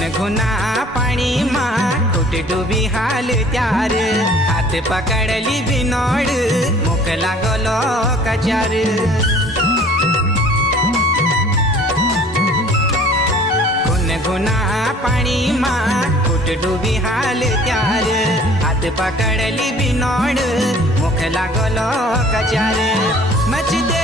गुनगुना पानी माँ टूट डूबी हाल त्यार, हाथ पकड़ली बिनोड़ मुख लागलो कचार। गुनगुना पानी माँ टूट डूबी हाल त्यार, हाथ पकड़ली बिनोड़ मुख लागलो कचार। Much they